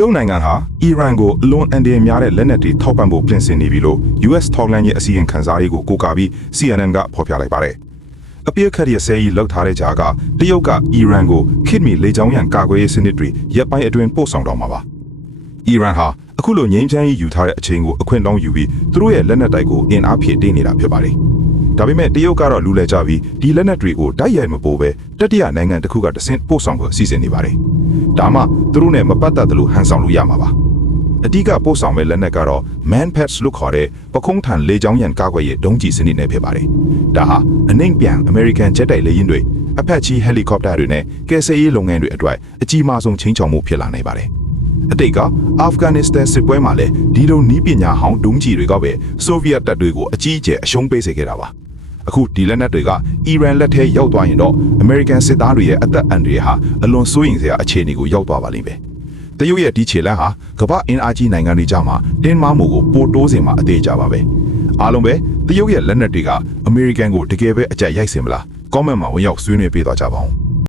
ရုတ်နိုင်ငံဟာအီရန်ကိုအလွန်အန္တရာယ်များတဲ့လက်နက်တွေထောက်ပံ့ဖို့ပြင်ဆင်နေပြီလို့ US ထောက်လှမ်းရေးအစီရင်ခံစာတွေကိုကိုးကားပြီး CNN ကဖော်ပြလိုက်ပါတယ်။အပြည့်အခက်ရဆဲကြီးလောက်ထားတဲ့ကြားကတရုတ်ကအီရန်ကိုခေတ်မီလေကြောင်းရန်ကာကွယ်ရေးစနစ်တွေရပ်ပိုင်းအတွင်းပို့ဆောင်တော့မှာပါ။အီရန်ဟာအခုလိုငြိမ်းချမ်းရေးယူထားတဲ့အချိန်ကိုအခွင့်တောင်းယူပြီးသူတို့ရဲ့လက်နက်တိုက်ကိုအင်အားဖြည့်တင်းနေတာဖြစ်ပါတယ်။ဒါပေမဲ့တရုတ်ကတော့လူလဲကြပြီးဒီလက်နက်တွေကိုတိုက်ရိုက်မပို့ပဲတတိယနိုင်ငံတစ်ခုကတဆင့်ပို့ဆောင်ဖို့စီစဉ်နေပါတယ်။ဒါမှသူတို့နဲ့မပတ်သက်သလိုဟန်ဆောင်လို့ရမှာပါ။အဓိကပို့ဆောင်မဲ့လက်နက်ကတော့ Manpads လို့ခေါ်တဲ့ပခုံးထန်လေကြောင်းရန်ကာကွယ်ရေးဒုံးကျည်စနစ်နဲ့ဖြစ်ပါတယ်။ဒါဟာအနှိမ့်ပြန် American ဂျက်တိုက်လေယာဉ်တွေအဖက်ကြီး helicopter တွေနဲ့ကယ်ဆယ်ရေးလုပ်ငန်းတွေအတွက်အကြီးမားဆုံးချိန်ချောင်မှုဖြစ်လာနိုင်ပါတယ်။အတိတ်ကအာဖဂန်နစ္စတန်စစ်ပွဲမှာလည်းဒီလိုနည်းပညာဟောင်းဒုံးကျည်တွေကပဲဆိုဗီယက်တပ်တွေကိုအကြီးအကျယ်အရှုံးပေးစေခဲ့တာပါ။အခုဒီလက်နက်တွေကအီရန်လက်ထဲရောက်သွားရင်တော့ American စစ်သားတွေရဲ့အသက်အန္တရာယ်ဟာအလွန်စိုးရိမ်စရာအခြေအနေကိုရောက်သွားပါလိမ့်မယ်။တရုတ်ရဲ့ဒီခြေလှမ်းဟာကမ္ဘာအင်အားကြီးနိုင်ငံတွေကြားမှာတင်းမာမှုကိုပိုတိုးစေမှာအသေးကြပါပဲ။အားလုံးပဲတရုတ်ရဲ့လက်နက်တွေက American ကိုတကယ်ပဲအကြက်ရိုက်စင်မလား comment မှာဝင်ရောက်ဆွေးနွေးပေးသွားကြပါဦး။